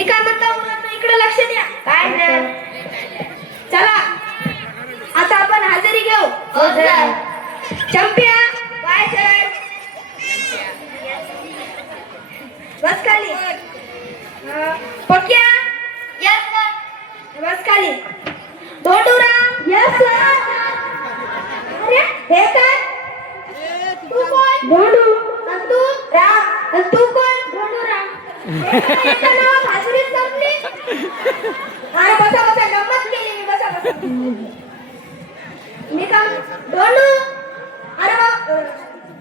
मी काय म्हणतो मुलांना इकडे लक्ष द्या. काय नाही. चला आता आपण हजेरी घेऊ. हो सर. चंपिया बाय सर. बस खाली. Pakya yes sir. बस खाली. Dhonduram yes sir. अरे हे काय? तू कोण? धोंडू. आणि तू राम. आणि तू कोण? धोंडूराम. एका नाव हजेरीत संपली. अरे बसा बसा गंमत केली मी. बसा बसा. मी का धोंडू. अरे बाबा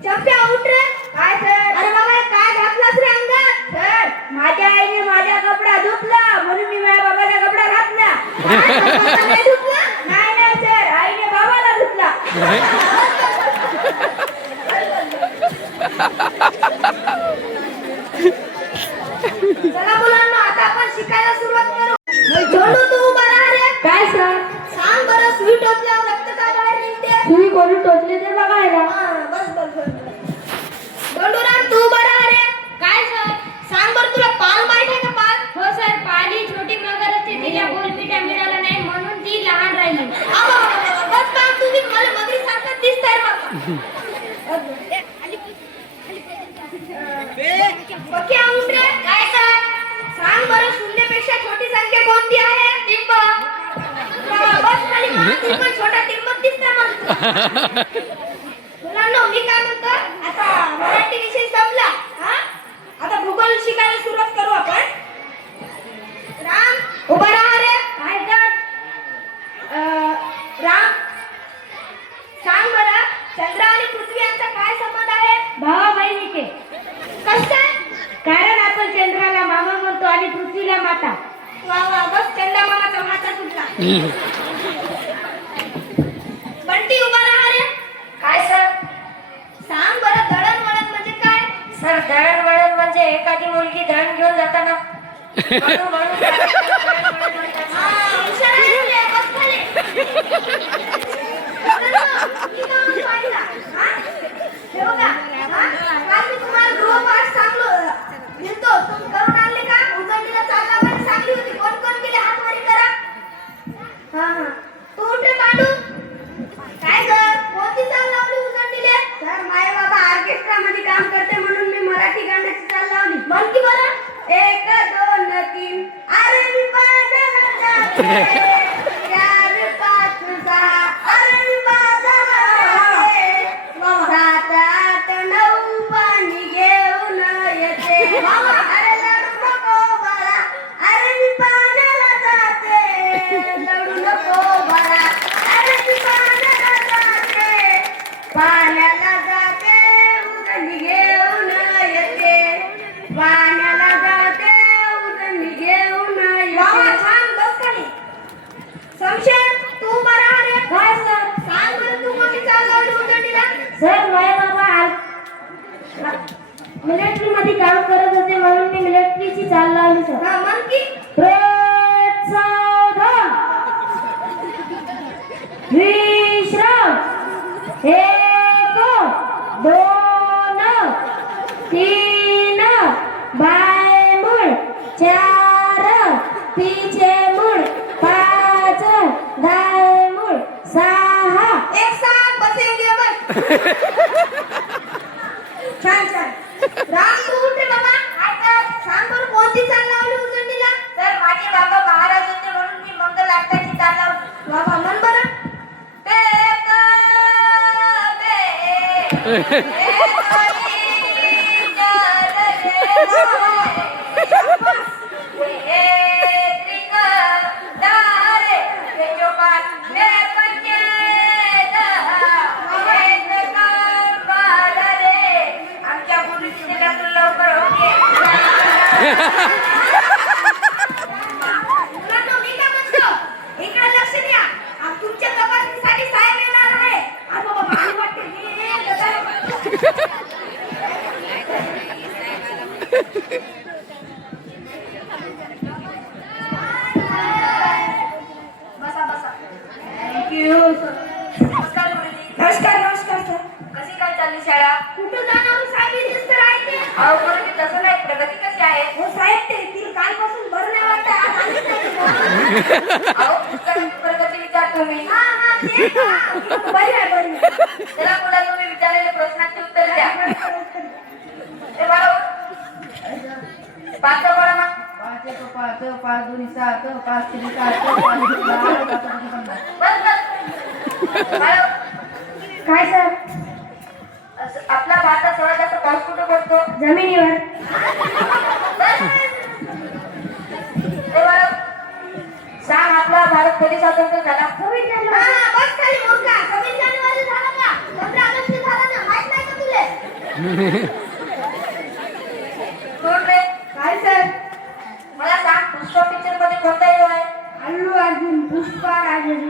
चंप्या उठ रे. काय सर? अरे बाबा काय घातलास रे अंगात? सर माझ्या आईने माझा कपडा धुतला म्हणून मी माझ्या बाबाचा कपडा घातला. नाही धुतला? नाही नाही सर आईने बाबाला धुतला. चला मुलांना आता आपण शिकायला सुरुवात करू. धोंडू तू उभा राहा रे. काय सर? सांग बरं सुई टोचल्यावर रक्त का बाहेर निघते? सुई कोणी टोचली ते बघायला. बस बस बस. धोंडूराम तू उभा राहा रे. काय सर? सांग बरं तुला पाल माहित आहे का पाल? हो सर. पाली छोटी मगर असते, तिला बोलपिटा मिळाला नाही म्हणून ती लहान राहिली. बस काम तुम्ही मला मगरी सारखं दिसताय बाबा. पक्या उठ रे. काय सर? सांग बरं शून्यापेक्षा छोटी संख्या कोणती आहे? टिंब. बस खाली माणूस पण छोटा टिंबच दिसतोय मला. मुलांनो मी काय म्हणतो आता मराठी विषय संपला. हा आता भूगोल शिकायला सुरुवात करू आपण. राम उभा राहा रे. काय तर? राम सांग बरं चंद्र आणि पृथ्वी यांचा काय संबंध आहे? भावा बहिणीचे. कसं काय? कारण आपण चंद्राला मामा म्हणतो आणि पृथ्वीला माता. वा वा बस चंदा मामाचा माथा सुटला. बंटी उभा राहा रे. काय सर? सांग बरं दळणवळण म्हणजे काय? सर दळणवळण म्हणजे एखादी मुलगी दळण घेऊन जाताना हुशार आहे रे. बस खाली. मी जाऊन पाहिला. हे बघा. काल मी तुम्हाला गृहपाठ दिलतो. तुम्ही करून आणले का? उजळणीला चालला पण सांगली होती. कोण कोण केले हात वरी करा. तू उठ रे पांडू. काय ग? कोणती चाल लावली उजळणीले? सर माझे बाबा ऑर्केस्ट्रा मध्ये काम करते म्हणून मी मराठी गाण्याची चाल लावली. म्हण की बरं. 1 2 3 अरे मी पाण्याला जाते. 4 5 6 अरे मी बाजारात जाते. 7 8 9 पाणी घेऊन येते. अरे लढू नको बाळा. अरे मी पाण्याला जाते. लढू नको बाळा. अरे मी पाण्याला जाते. पाण्याला जाते. उजनी घेऊन येते. पाण्याला जाते. उजनी घेऊन येते. छान बस खाली. समशेर तू बरा रे. काय सर? सांग बरं तू कोणती चाल लावली उजनीला? सर माझे बाबा मिलिटरी मध्ये काम करत होते म्हणून मी मिलिटरीची चाल लावली सर. म्हण की. प्रोत्साहन विश्राम 1 2 3 बायमुळ 4 पीछे मुळ 5 दायमुळ 6 एक साथ बसेंगे बस. छान छान. राम तू उठ रे बाबा. सांग बरं कोणती चाल लावली उजळणीला? सर माझे बाबा महाराज होते म्हणून मी मंगल आरतीची चाल लावली. बाबा म्हण बरं. आमच्या गुरुजीने लवकर होते. मुलांनो मी काय म्हणतो इकडे लक्ष द्या. तुमच्या तपासणीसाठी साहेब येणार आहे. आज बाबा भारी वाटते. बसा बसा. थँक्यू. नमस्कार गुरुजी. नमस्कार नमस्कार सर. कशी काय चालली शाळा? कुठं जाणार साहेब दिसत राहते. अहो गुरुजी तसं नाही, प्रगती कशी आहे? हो साहेब ते कालपासून बरं अहो पुस्तकाची प्रगती विचारतो मी. हा हा ते का? बरी आहे बरी आहे. चला मुला तुम्ही विचारलेल्या प्रश्नाची उत्तर द्या. ए बाळा पाच पडा मग. 5 1 5 5 2 7 5 3 7 5 2 बस बस. बाळा काय सर? आपला भारतात सर्वात जास्त पाऊस कुठे पडतो? जमिनीवर. सांग आपला भारत कधी स्वतंत्र झाला? 26 जानेवारी. बस खाली मूर्खा. 26 जानेवारी झाला का? 15 ऑगस्ट झाला ना? माहित नाही का तुले? कोण रे? काय सर? मला सांग पुष्पा पिक्चर मध्ये कोणता हिरो आहे? अल्लू अर्जुन. पुष्पा राजन.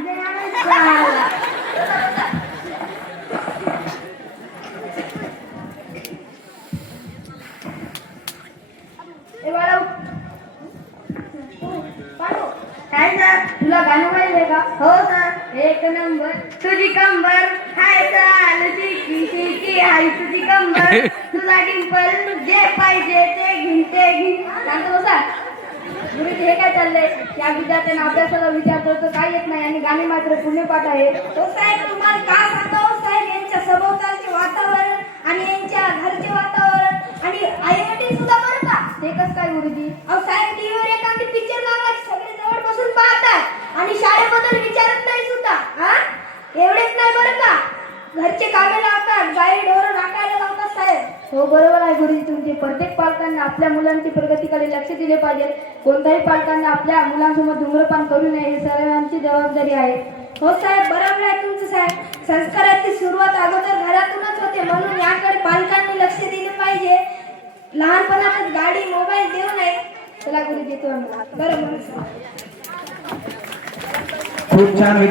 काय सर तुला गाणं माहिती का? हो सर. एक नंबर तुझी कंबर हाय चालती की हाय तुझी कंबर तुझा डिंपल जे पाहिजे ते घेईन सांगतो बसा. गुरुजी हे काय चाललंय? या विद्यार्थ्यांना अभ्यासाला विचारतो तर काय येत नाही आणि गाणे मात्र पुणे पाठ आहे. हो साहेब तुम्हाला का सांगतो साहेब यांच्या सभोवतालचे वातावरण आणि यांच्या घरचे वातावरण आणि आईवडील सुद्धा बरं का? ते कसं काय गुरुजी? अहो साहेब टीव्हीवर एखादी पिक्चर लावला की सगळे जवळ बसून पाहतात आणि शाळेबद्दल विचारत नाही सुद्धा. हा एवढेच नाही बरं का, घरचे कामे लावतात, गाई ढोरं राखायला लावतात साहेब. हो बरोबर आहे गुरुजी तुमचे. प्रत्येक पालकांना आपल्या मुलांची प्रगतीकडे लक्ष दिले पाहिजे. कोणत्याही पालकांना आपल्या मुलांसमोर धूम्रपान करू नये ही सर्वांची जबाबदारी आहे. हो साहेब बरोबर आहे तुमचं साहेब. संस्काराची सुरुवात अगोदर घरातूनच होते म्हणून याकडे पालकांनी लक्ष दिले पाहिजे. लहानपणातच गाडी मोबाईल देऊ नये. चला गुरुजी तो बरोबर. खूप छान.